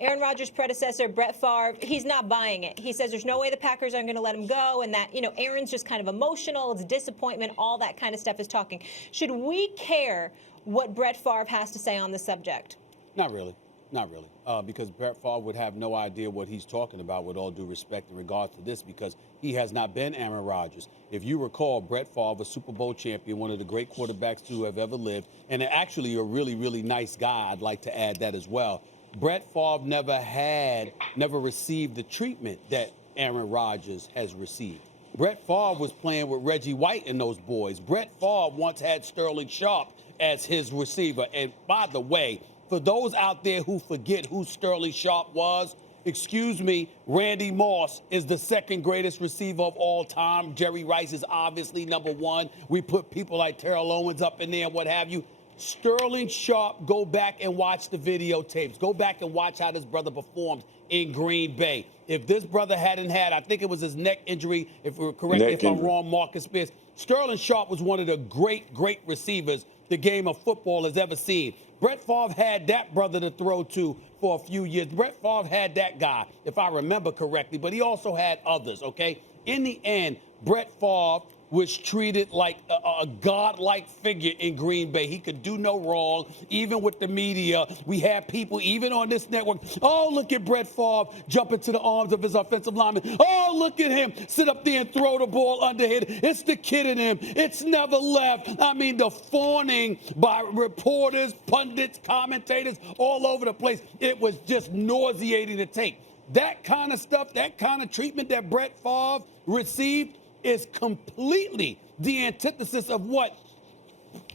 Aaron Rodgers' predecessor, Brett Favre, he's not buying it. He says there's no way the Packers aren't going to let him go, and that, Aaron's just kind of emotional. It's disappointment. All that kind of stuff is talking. Should we care what Brett Favre has to say on the subject? Not really. Not really. Because Brett Favre would have no idea what he's talking about, with all due respect in regards to this, because he has not been Aaron Rodgers. If you recall, Brett Favre, a Super Bowl champion, one of the great quarterbacks to have ever lived, and actually a really, really nice guy. I'd like to add that as well. Brett Favre never received the treatment that Aaron Rodgers has received. Brett Favre was playing with Reggie White and those boys. Brett Favre once had Sterling Sharp as his receiver. And by the way, for those out there who forget who Sterling Sharp was, excuse me, Randy Moss is the second greatest receiver of all time. Jerry Rice is obviously number one. We put people like Terrell Owens up in there and what have you. Sterling Sharp, go back and watch the videotapes. Go back and watch how this brother performed in Green Bay. If this brother hadn't had, I think it was his neck injury, if we're correct, if I'm wrong, Marcus Spears. Sterling Sharp was one of the great receivers the game of football has ever seen. Brett Favre had that brother to throw to for a few years. Brett Favre had that guy, if I remember correctly, but he also had others, okay? In the end, Brett Favre was treated like a godlike figure in Green Bay. He could do no wrong, even with the media. We have people, even on this network, oh, look at Brett Favre jump into the arms of his offensive lineman. Oh, look at him sit up there and throw the ball underhand. It's the kid in him. It's never left. I mean, the fawning by reporters, pundits, commentators all over the place. It was just nauseating to take. That kind of stuff, that kind of treatment that Brett Favre received is completely the antithesis of what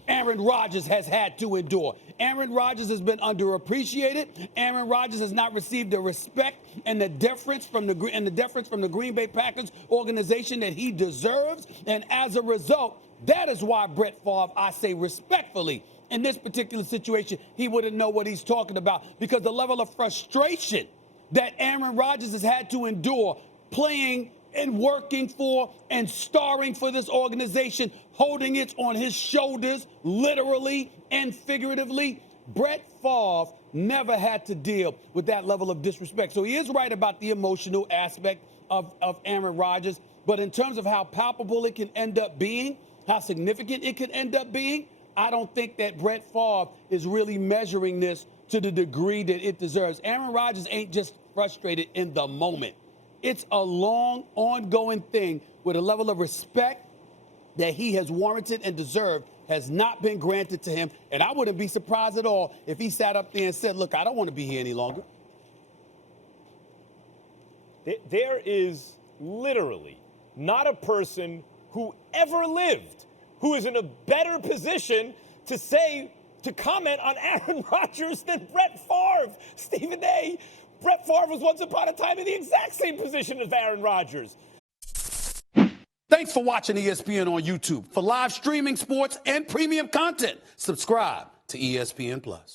Aaron Rodgers has had to endure. Aaron Rodgers has been underappreciated. Aaron Rodgers has not received the respect and the deference from the Green Bay Packers organization that he deserves. And as a result, that is why Brett Favre, I say respectfully, in this particular situation, he wouldn't know what he's talking about, because the level of frustration that Aaron Rodgers has had to endure playing and working for and starring for this organization, holding it on his shoulders, literally and figuratively. Brett Favre never had to deal with that level of disrespect. So he is right about the emotional aspect of Aaron Rodgers, but in terms of how palpable it can end up being, how significant it can end up being, I don't think that Brett Favre is really measuring this to the degree that it deserves. Aaron Rodgers ain't just frustrated in the moment. It's a long, ongoing thing with a level of respect that he has warranted and deserved has not been granted to him. And I wouldn't be surprised at all if he sat up there and said, look, I don't want to be here any longer. There is literally not a person who ever lived who is in a better position to comment on Aaron Rodgers than Brett Favre. Stephen A., Brett Favre was once upon a time in the exact same position as Aaron Rodgers. Thanks for watching ESPN on YouTube. For live streaming, sports, and premium content, subscribe to ESPN+.